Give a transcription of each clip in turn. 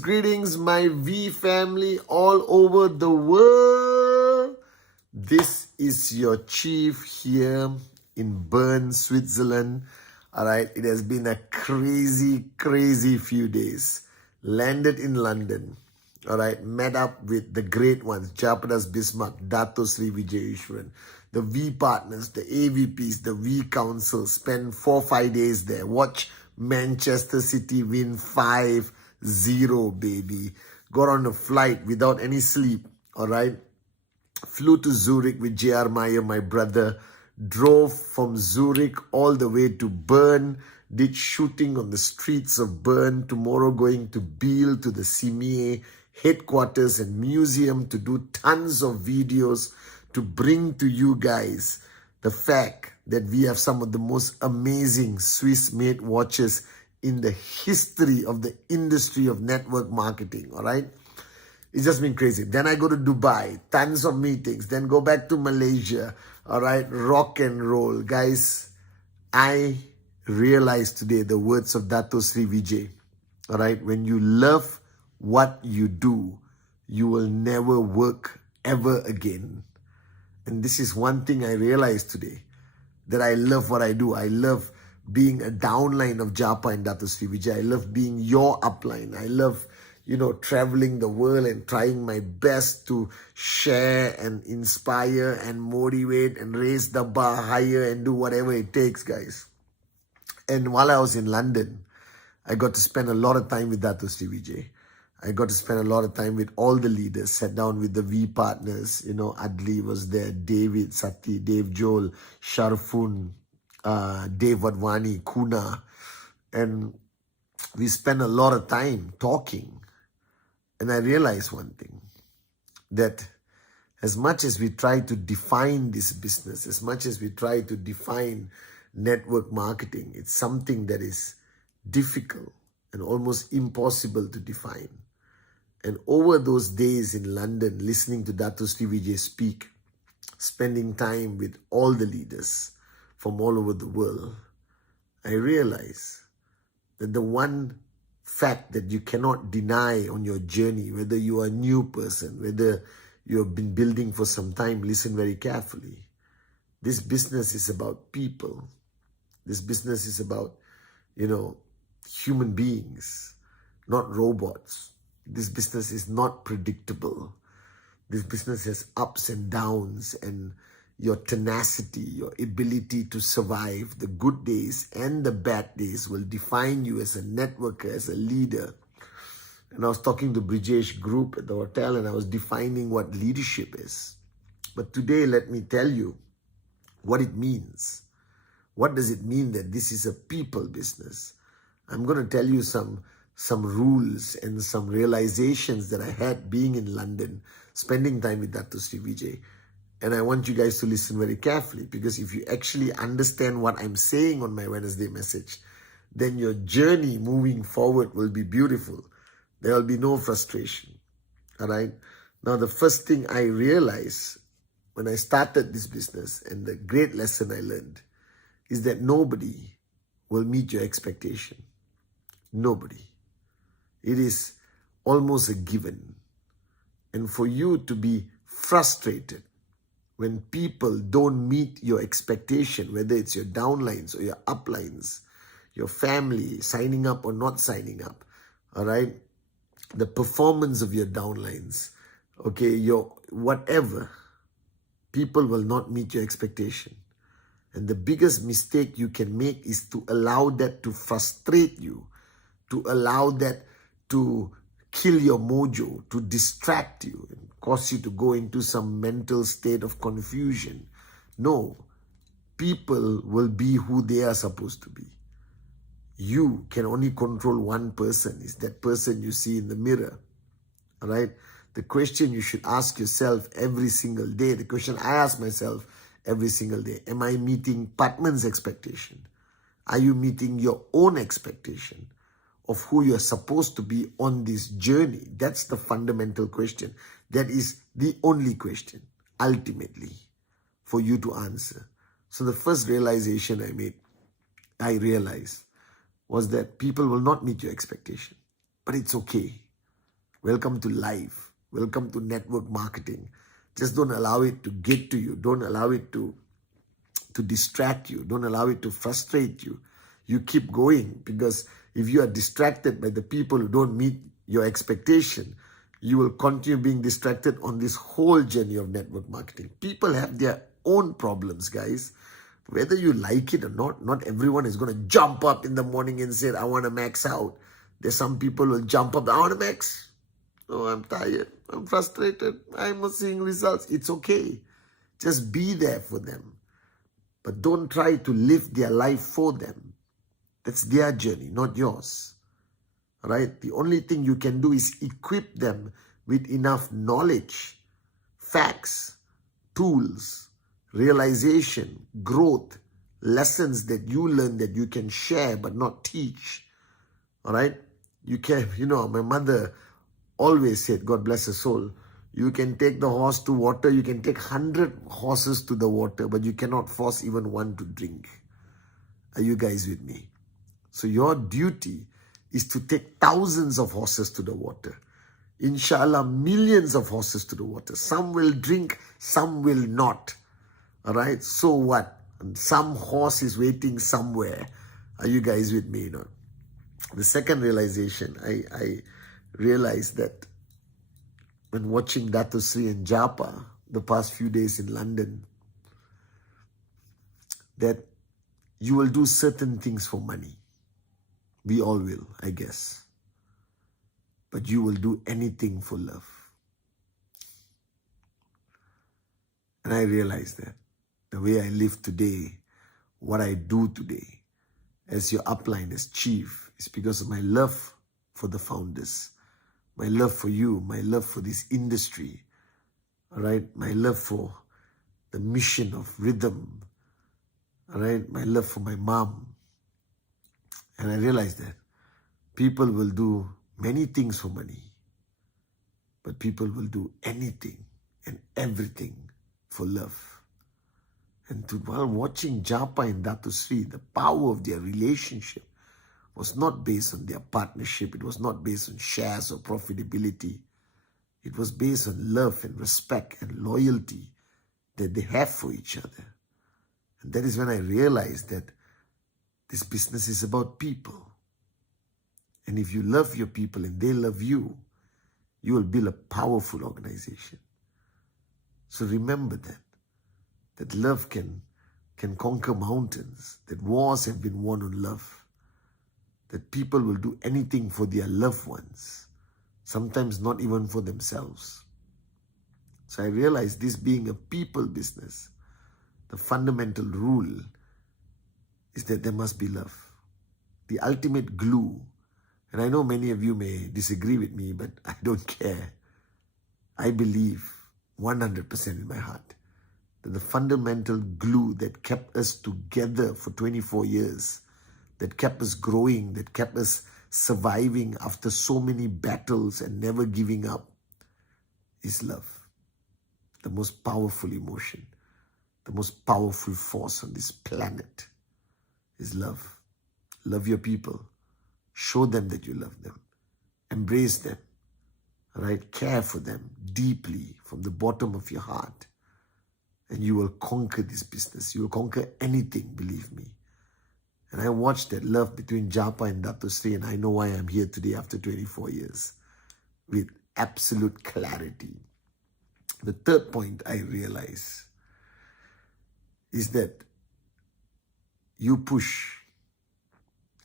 Greetings, my V family all over the world. This is your chief here in Bern, Switzerland. All right, it has been a crazy few days. Landed in London. All right, met up with the great ones, Japadas Bismarck, Dato Sri Vijay Ishwaran, the V partners, the AVPs, the V council. Spent 4-5 days there. Watch Manchester City win 5-0, baby. Got on a flight without any sleep. All right. Flew to Zurich with J.R. Meyer, my brother. Drove from Zurich all the way to Bern. Did shooting on the streets of Bern. Tomorrow going to Biel, to the CME headquarters and museum to do tons of videos to bring to you guys the fact that we have some of the most amazing Swiss-made watches in the history of the industry of network marketing, all right? It's just been crazy. Then I go to Dubai, tons of meetings, then go back to Malaysia, all right? Rock and roll. Guys, I realized today the words of Dato Sri Vijay, all right? When you love what you do, you will never work ever again. And this is one thing I realized today, that I love what I do. I love being a downline of Japa and Dato Sri Vijay. I love being your upline. I love, traveling the world and trying my best to share and inspire and motivate and raise the bar higher and do whatever it takes, guys. And while I was in London, I got to spend a lot of time with Dato Sri Vijay. I got to spend a lot of time with all the leaders, sat down with the V partners. Adli was there, David, Sati, Dave Joel, Sharfun, Dave Wadhwani, Kuna. And we spent a lot of time talking. And I realized one thing, that as much as we try to define this business, as much as we try to define network marketing, it's something that is difficult and almost impossible to define. And over those days in London, listening to Dato Sri Vijay speak, spending time with all the leaders from all over the world, I realized that the one fact that you cannot deny on your journey, whether you are a new person, whether you have been building for some time, listen very carefully. This business is about people. This business is about, human beings, not robots. This business is not predictable. This business has ups and downs, and your tenacity, your ability to survive the good days and the bad days will define you as a networker, as a leader. And I was talking to Brijesh Group at the hotel, and I was defining what leadership is. But today, let me tell you what it means. What does it mean that this is a people business? I'm going to tell you some rules and some realizations that I had being in London, spending time with Dato Sri Vijay. And I want you guys to listen very carefully, because if you actually understand what I'm saying on my Wednesday message, then your journey moving forward will be beautiful. There will be no frustration. All right. Now, the first thing I realized when I started this business, and the great lesson I learned, is that nobody will meet your expectation. Nobody. It is almost a given. And for you to be frustrated when people don't meet your expectation, whether it's your downlines or your uplines, your family signing up or not signing up, all right? The performance of your downlines, okay, your whatever, people will not meet your expectation. And the biggest mistake you can make is to allow that to frustrate you, to allow that to kill your mojo, to distract you and cause you to go into some mental state of confusion. No, people will be who they are supposed to be. You can only control one person, is that person you see in the mirror. All right? The question you should ask yourself every single day, the question I ask myself every single day, am I meeting Patman's expectation? Are you meeting your own expectation of who you're supposed to be on this journey? That's the fundamental question. That is the only question, ultimately, for you to answer. So the first realization I realized, was that people will not meet your expectation. But it's okay. Welcome to life. Welcome to network marketing. Just don't allow it to get to you. Don't allow it to distract you. Don't allow it to frustrate you. You keep going, because if you are distracted by the people who don't meet your expectation, you will continue being distracted on this whole journey of network marketing. People have their own problems, guys. Whether you like it or not everyone is going to jump up in the morning and say, I want to max out. There's some people who will jump up, I want to max. Oh, I'm tired. I'm frustrated. I'm not seeing results. It's okay. Just be there for them. But don't try to live their life for them. That's their journey, not yours. Right? The only thing you can do is equip them with enough knowledge, facts, tools, realization, growth, lessons that you learn that you can share but not teach. All right? You can, my mother always said, God bless her soul, you can take the horse to water, you can take 100 horses to the water, but you cannot force even one to drink. Are you guys with me? So your duty is to take thousands of horses to the water. Inshallah, millions of horses to the water. Some will drink, some will not. All right? So what? And some horse is waiting somewhere. Are you guys with me? The second realization, I realized that when watching Dato Sri and Japa the past few days in London, that you will do certain things for money. We all will, I guess. But you will do anything for love. And I realized that the way I live today, what I do today, as your upline, as chief, is because of my love for the founders, my love for you, my love for this industry, all right? My love for the mission of rhythm, all right? My love for my mom. And I realized that people will do many things for money, but people will do anything and everything for love. And while watching Japa and Dato Sri, the power of their relationship was not based on their partnership. It was not based on shares or profitability. It was based on love and respect and loyalty that they have for each other. And that is when I realized that this business is about people. And if you love your people and they love you, you will build a powerful organization. So remember that love can conquer mountains, that wars have been won on love, that people will do anything for their loved ones, sometimes not even for themselves. So I realized, this being a people business, the fundamental rule is that there must be love. The ultimate glue, and I know many of you may disagree with me, but I don't care. I believe 100% in my heart that the fundamental glue that kept us together for 24 years, that kept us growing, that kept us surviving after so many battles and never giving up, is love. The most powerful emotion, the most powerful force on this planet is love. Love your people. Show them that you love them. Embrace them. Right? Care for them deeply from the bottom of your heart. And you will conquer this business. You will conquer anything, believe me. And I watched that love between Japa and Dato Sri, and I know why I'm here today after 24 years with absolute clarity. The third point I realize is that you push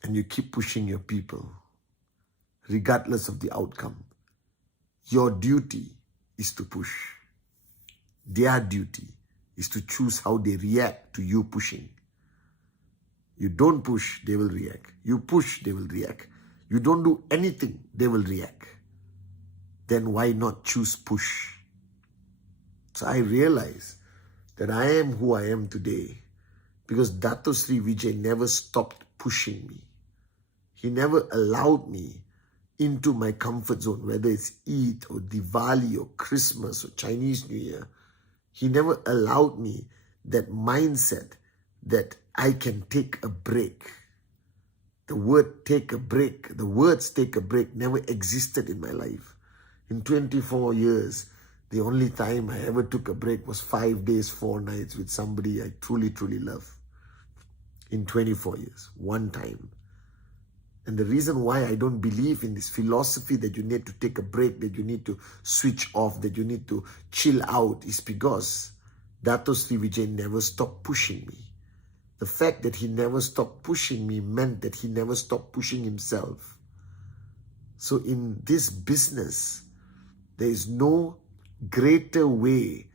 and you keep pushing your people regardless of the outcome. Your duty is to push. Their duty is to choose how they react to you pushing. You don't push, they will react. You push, they will react. You don't do anything, they will react. Then why not choose push? So I realize that I am who I am today because Dato Sri Vijay never stopped pushing me. He never allowed me into my comfort zone, whether it's Eid or Diwali or Christmas or Chinese New Year. He never allowed me that mindset that I can take a break. The word take a break, the words take a break never existed in my life. In 24 years, the only time I ever took a break was 5 days, 4 nights with somebody I truly, truly love. In 24 years, one time. And the reason why I don't believe in this philosophy that you need to take a break, that you need to switch off, that you need to chill out is because Dato Sri Vijay never stopped pushing me. The fact that he never stopped pushing me meant that he never stopped pushing himself. So in this business, there is no greater way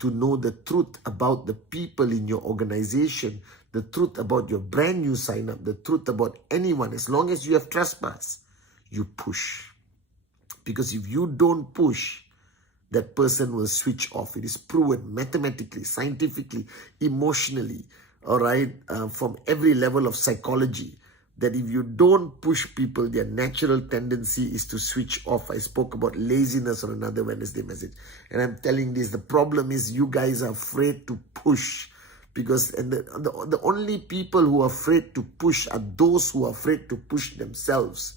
to know the truth about the people in your organization, the truth about your brand new sign up, the truth about anyone. As long as you have trespass, you push. Because if you don't push, that person will switch off. It is proven mathematically, scientifically, emotionally, all right, from every level of psychology, that if you don't push people, their natural tendency is to switch off. I spoke about laziness on another Wednesday message. And I'm telling this, the problem is you guys are afraid to push. Because the only people who are afraid to push are those who are afraid to push themselves.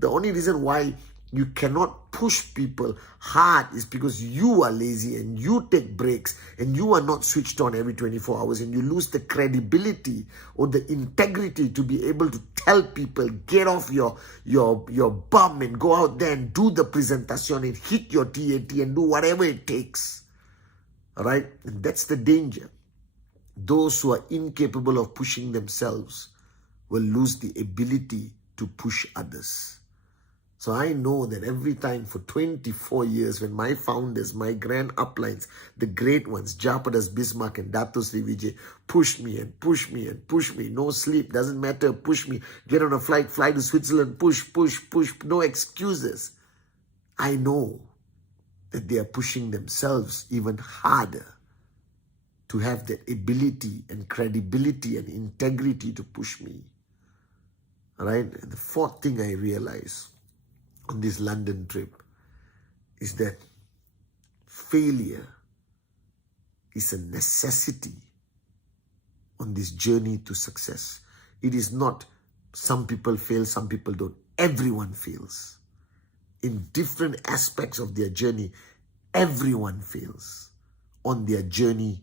The only reason why you cannot push people hard is because you are lazy and you take breaks and you are not switched on every 24 hours and you lose the credibility or the integrity to be able to tell people, get off your bum and go out there and do the presentation and hit your TAT and do whatever it takes. All right? And that's the danger. Those who are incapable of pushing themselves will lose the ability to push others. So I know that every time for 24 years when my founders, my grand uplines, the great ones, Japadas, Bismarck and Dato Sri Vijay pushed me and pushed me and pushed me. No sleep, doesn't matter, push me. Get on a flight, fly to Switzerland, push, no excuses. I know that they are pushing themselves even harder to have that ability and credibility and integrity to push me. All right? And the fourth thing I realized on this London trip is that failure is a necessity on this journey to success. It is not some people fail, some people don't. Everyone fails. In different aspects of their journey, everyone fails on their journey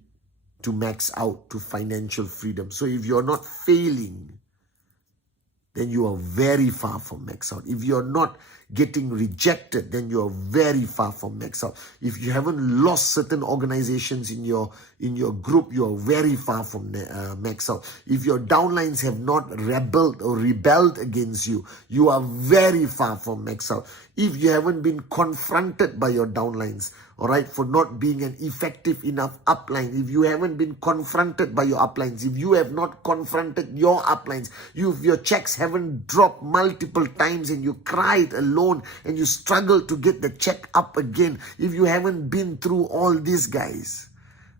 to max out to financial freedom. So if you're not failing, then you are very far from max out. If you're not getting rejected, then you are very far from max out. If you haven't lost certain organizations in your group, you are very far from max out. If your downlines have not rebelled against you, you are very far from max out. If you haven't been confronted by your downlines, all right, for not being an effective enough upline, if you haven't been confronted by your uplines, if you have not confronted your uplines, if your checks haven't dropped multiple times and you cried alone and you struggle to get the check up again, if you haven't been through all these guys,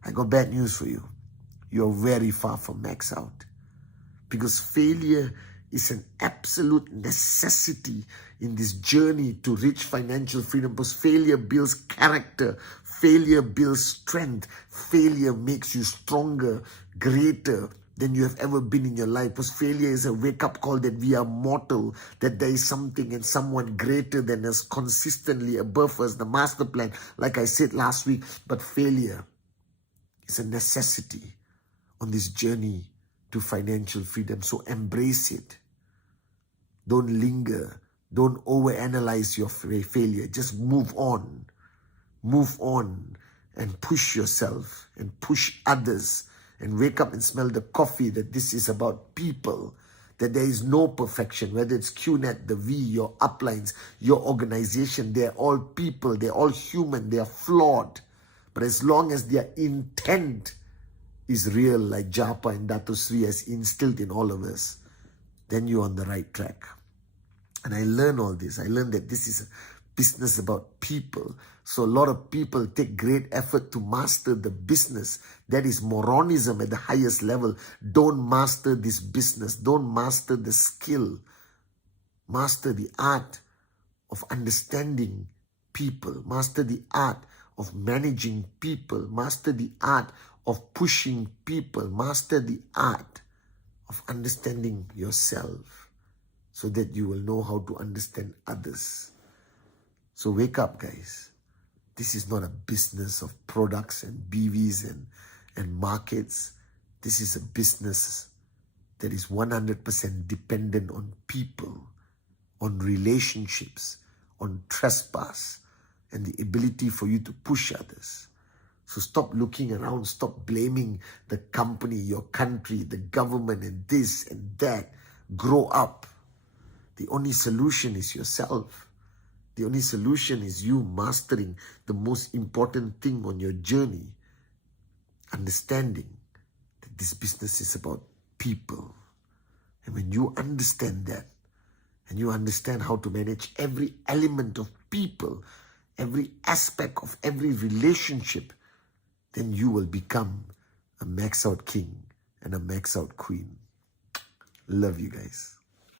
I got bad news for you. You're very far from max out. Because failure is an absolute necessity in this journey to reach financial freedom. Because failure builds character, failure builds strength, failure makes you stronger, greater than you have ever been in your life. Because failure is a wake-up call that we are mortal, that there is something and someone greater than us, consistently above us, the master plan, like I said last week. But failure is a necessity on this journey to financial freedom. So embrace it. Don't linger. Don't overanalyze your failure. Just move on. Move on and push yourself and push others and wake up and smell the coffee, that this is about people, that there is no perfection, whether it's QNet, the V, your uplines, your organization, they're all people, they're all human, they are flawed. But as long as their intent is real, like Japa and Dato Sri has instilled in all of us, then you're on the right track. And I learned all this. I learned that this is a business about people. So a lot of people take great effort to master the business. That is moronism at the highest level. Don't master this business. Don't master the skill. Master the art of understanding people. Master the art of managing people. Master the art of pushing people. Master the art of understanding yourself, so that you will know how to understand others. So wake up, guys. This is not a business of products and BVs and markets. This is a business that is 100% dependent on people, on relationships, on trespass, and the ability for you to push others. So stop looking around, stop blaming the company, your country, the government, and this and that. Grow up. The only solution is yourself. The only solution is you mastering the most important thing on your journey. Understanding that this business is about people. And when you understand that, and you understand how to manage every element of people, every aspect of every relationship, then you will become a max out king and a max out queen. Love you guys.